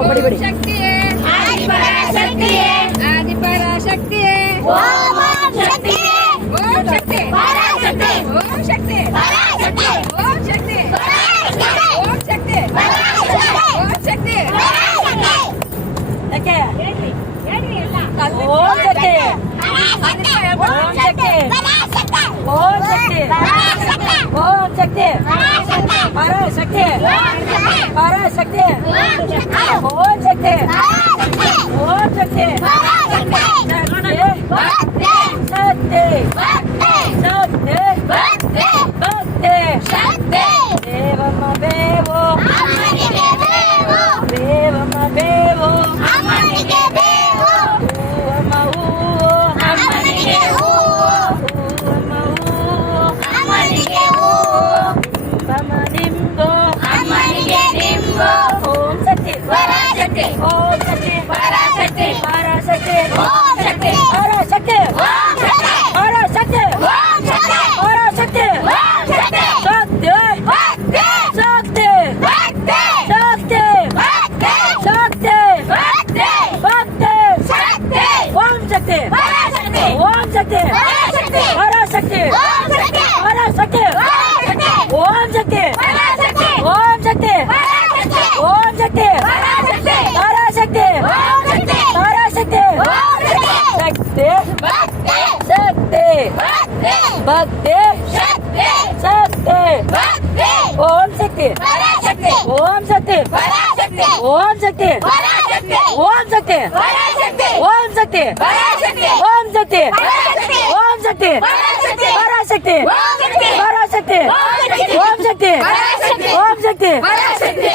ಬಡಿ ಬಡಿ. ಶಕ್ತಿಯೇ ಆದಿಪರಾಶಕ್ತಿಯೇ ಆದಿಪರಾಶಕ್ತಿಯೇ ಓಂ ಶಕ್ತಿಯೇ ಓಂ ಶಕ್ತಿ ಪರಾಶಕ್ತಿ ಓಂ ಶಕ್ತಿ ಪರಾಶಕ್ತಿ ಓಂ ಶಕ್ತಿ ಓಂ ಶಕ್ತಿ ಓಂ ಶಕ್ತಿ ಯಾಕೆ ಹೇಳ್ರಿ ಎಲ್ಲ ಓಂ ಶಕ್ತಿ ಓಂ ಶಕ್ತಿ ಓಂ ಶಕ್ತಿ ಓಂ ಶಕ್ತಿ ಪರಾಶಕ್ತಿ ಪರಾಶಕ್ತಿ ಓಂ ಶಕ್ತಿ ಓಂ ಶಕ್ತಿ ಶಕ್ತಿ ಶಕ್ತಿ ಭಕ್ತಿ ದೇವಮ್ಮ ದೇವೋ ದೇವಮ್ಮ ದೇವೋ ಹೂವಮ್ಮ ಹೂವು ಹೂವಮ್ಮ ಹೂವು ನಿಂಬು ಓಂ ಶಕ್ತಿ ಪರಾಶಕ್ತಿ ಓಂ ಶಕ್ತಿ ಪರಾಶಕ್ತಿ ಪರಾಶಕ್ತಿ ಓಂ ಶಕ್ತಿ ಪರಾಶಕ್ತಿ ಓಂ ಶಕ್ತಿ ಪರಾಶಕ್ತಿ ಓಂ ಶಕ್ತಿ ಪರಾಶಕ್ತಿ ಓಂ ಶಕ್ತಿ ಶಕ್ತಿ ಭಕ್ತಿ ಶಕ್ತಿ ಭಕ್ತಿ ಶಕ್ತಿ ಭಕ್ತಿ ಭಕ್ತಿ ಶಕ್ತಿ ಓಂ ಶಕ್ತಿ ಪರಾಶಕ್ತಿ ಓಂ ಶಕ್ತಿ ಪರಾಶಕ್ತಿ ಪರಾಶಕ್ತಿ ಪರಾಶಕ್ತಿ ಓಂ ಶಕ್ತಿ ಪರಾಶಕ್ತಿ ಓಂ ಶಕ್ತಿ ಪರಾಶಕ್ತಿ ಓಂ ಶಕ್ತಿ ಪರಾಶಕ್ತಿ ಪರಾಶಕ್ತಿ ಓಂ ಶಕ್ತಿ ಪರಾಶಕ್ತಿ ಓಂ ಶಕ್ತಿ ಶಕ್ತಿ ಭಕ್ತಿ ಶಕ್ತಿ ಭಕ್ತಿ ಶಕ್ತಿ ಶಕ್ತಿ ಭಕ್ತಿ ಓಂ ಶಕ್ತಿ ಪರಾಶಕ್ತಿ ಓಂ ಶಕ್ತಿ ಪರಾಶಕ್ತಿ ಓಂ ಶಕ್ತಿ ಪರಾಶಕ್ತಿ ಓಂ ಶಕ್ತಿ ಪರಾಶಕ್ತಿ ಓಂ ಶಕ್ತಿ ಪರಾಶಕ್ತಿ ಓಂ ಶಕ್ತಿ ಪರಾಶಕ್ತಿ ಓಂ ಶಕ್ತಿ ಪರಾಶಕ್ತಿ ಪರಾಶಕ್ತಿ ಓಂ ಶಕ್ತಿ ಪರಾಶಕ್ತಿ ಓಂ ಶಕ್ತಿ ಓಂ ಶಕ್ತಿ ಪರಾಶಕ್ತಿ ಓಂ ಶಕ್ತಿ ಪರಾಶಕ್ತಿ